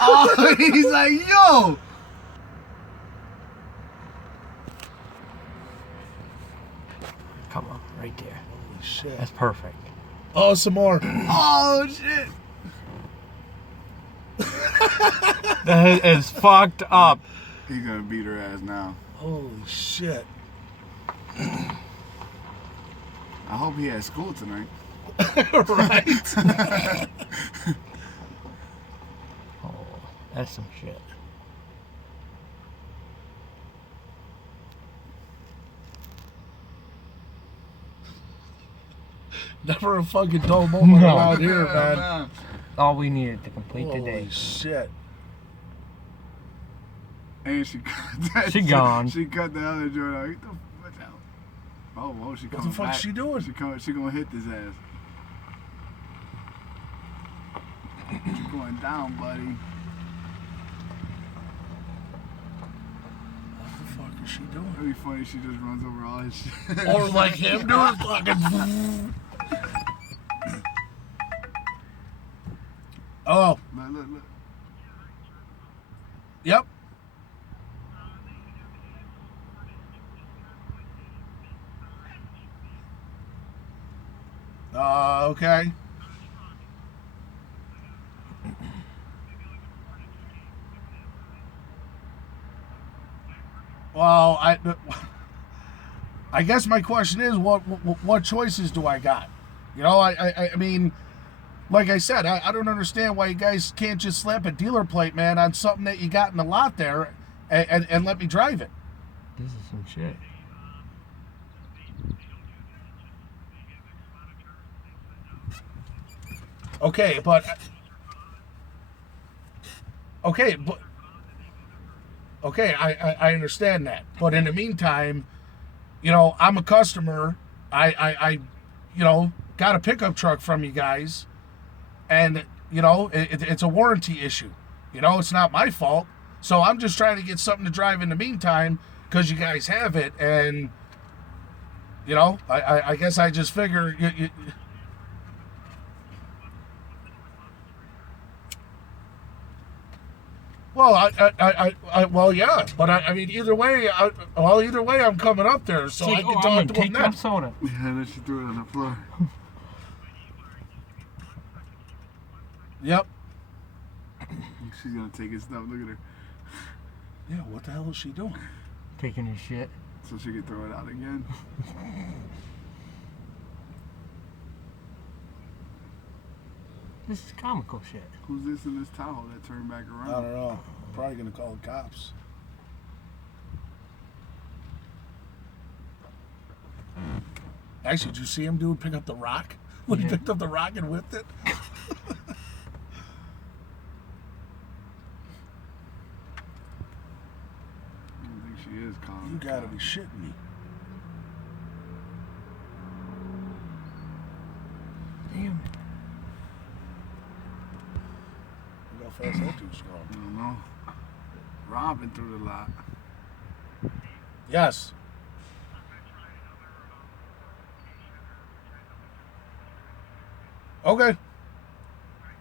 Oh, he's like, yo. Come on, right there. Holy shit. That's perfect. Oh, some more. Oh, shit. That is fucked up. He's gonna beat her ass now. Holy shit. I hope he has school tonight. Right? Oh, that's some shit. Never a fucking dull moment No. around here, man. All we needed to complete the Holy day. shit. And she cut that. She gone. She cut the other joint out. Get the fuck out. Oh, well, she What coming the fuck back. she doing? She gonna hit this ass. She's going down, buddy. What the fuck is she doing? It'd be funny if she just runs over all his shit. Or like him doing fucking. Oh, Look. yep. Okay. Well, I guess my question is, what choices do I got? You know, I mean, like I said, I don't understand why you guys can't just slap a dealer plate, man, on something that you got in the lot there, and let me drive it. This is some shit. Okay, but I understand that. But in the meantime, you know, I'm a customer. I you know, got a pickup truck from you guys, and you know, it's a warranty issue. You know, it's not my fault. So I'm just trying to get something to drive in the meantime because you guys have it, and you know, I guess I just figure you well, well, yeah, but I mean, either way, I'm coming up there, so I can I'm talk gonna to take him that then. soda. Yeah, then she threw it on the floor. Yep. She's gonna take his stuff. Look at her. Yeah, what the hell is she doing? Taking his shit. So she could throw it out again. This is comical shit. Who's this in this towel that turned back around? I don't know. Probably gonna call the cops. Actually, did you see him pick up the rock? When he Yeah. picked up the rock and whipped it? I don't think she is calm. You gotta be shitting me. Damn. Look how fast that dude's going. I don't know. Robin threw the lot. Yes. Okay.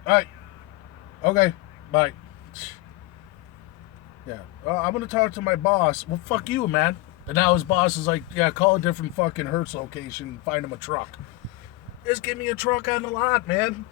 All right. Okay. Bye. Yeah. I'm gonna talk to my boss. Well, fuck you, man. And now his boss is like, yeah, call a different fucking Hertz location, find him a truck. Just give me a truck on the lot, man.